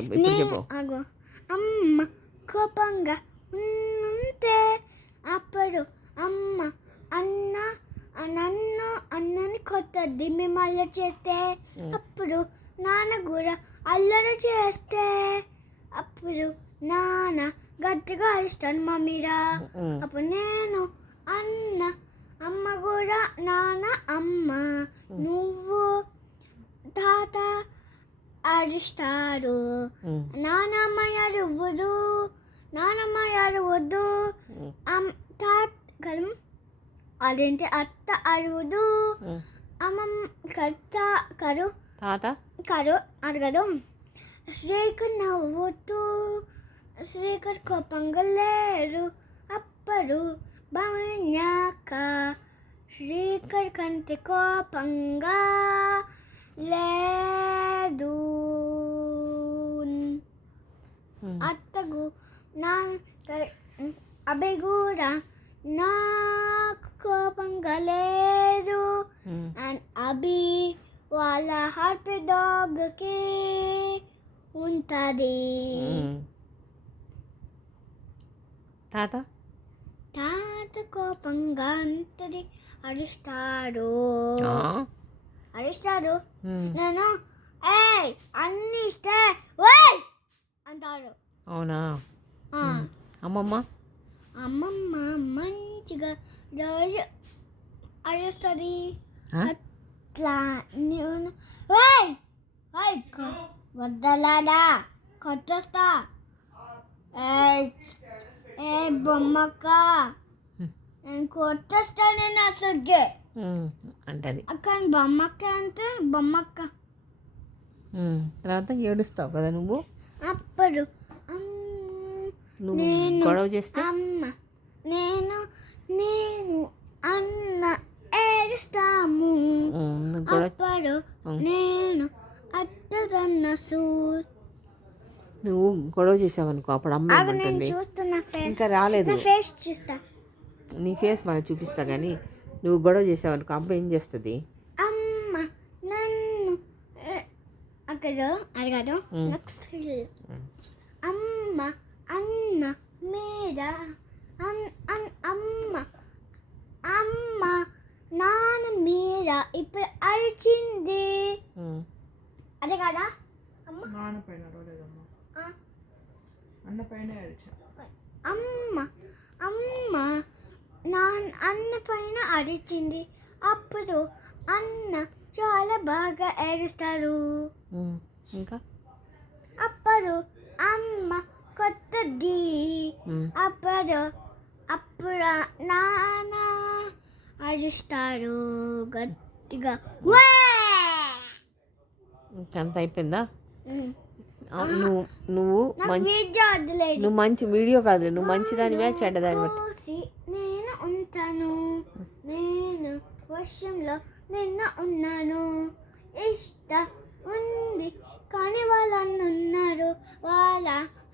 ఇప్పుడు చెప్పు. అగో అమ్మ కోపంగా ఉంటే అప్పుడు అమ్మ అన్న నన్ను అన్నని కొట్టద్ది మిమ్మల్ని చేస్తే. అప్పుడు నాన్న కూడా అల్లరి చేస్తే అప్పుడు నాన్న గట్టిగా అరుస్తాను మా మీద. అప్పుడు నేను అమ్మ కూడా నాన్న అమ్మ నువ్వు తాత అరుస్తారు. నానమ్మ అరవదు తాత అదేంటి అత్త అరవదు తాత అరగదు. శ్రీకర్ నవ్వుతూ శ్రీకర్ కోపంగా లేరు. అప్పుడు భవన్యాక శ్రీకర్ కంటే కోపంగా లేదు. అత్తగు నా అబ్బాయి కూడా నాకు కోపంగా లేదు. అండ్ అభి వాళ్ళ హ్యాపీ డాగ్కి ఉంటుంది. తాత కోపంగా ఉంటుంది, అరుస్తాడు. నేను అన్ని ఇస్తే అంటాడు. అవునా? అమ్మమ్మ మంచిగా రోజు అరుస్తుంది. అట్లా నేను వద్దలాడా కొట్టేస్తా. బొమ్మక్క నేను కొట్టేస్తా. నేను అసలు అంటది. కానీ బొమ్మక్క అంటే బొమ్మక్క. తర్వాత ఏడుస్తావు కదా నువ్వు. అప్పుడు నేను గొడవ చేస్తే అమ్మ నేను అన్న ఏడుస్తాము. అప్పుడు నేను అత్తదన్న నువ్వు గొడవ చేసావనుకో అప్పుడు అమ్మ ఏమంటుంది? ఇంకా రాలేదు. నీ ఫేస్ మనం చూపిస్తా కానీ నువ్వు గొడవ చేసావనుకో అమ్మ ఏం చేస్తుంది? అమ్మ నన్ను అడగదు. అమ్మ అన్న మీద అమ్మ నాన్న మీద ఇప్పుడు అరిచింది. అదే కదా అమ్మ అన్న పైన అరిచింది. అప్పుడు అన్న చాలా బాగా ఏడుస్తారు. ఇంకా అప్పుడు అమ్మ కొత్తది. అప్పుడు నాన్న అరుస్తారు గట్టిగా. అంత అయిపోయిందా? నువ్వు మంచి వీడియో కాదు, నువ్వు మంచిదానివే చెడ్డదాని బట్టి నేను ఉంటాను. నేను వర్షంలో నిన్న ఉన్నాను. ఇష్టం ఉంది కానీ వాళ్ళ అన్న ఉన్నారు. వాళ్ళ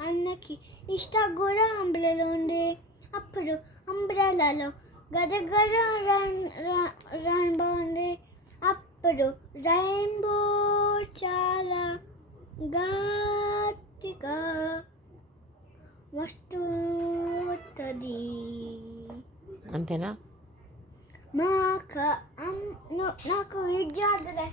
అన్నకి ఇష్టం కూడా అంబ్రెలా ఉంది. అప్పుడు అంబ్రెలాలో గదగద రెయిన్బో ఉంది. అప్పుడు రెయిన్బో చాలా గట్టిగా వస్తుంది. అంతేనా? నాకు విద్యార్థులే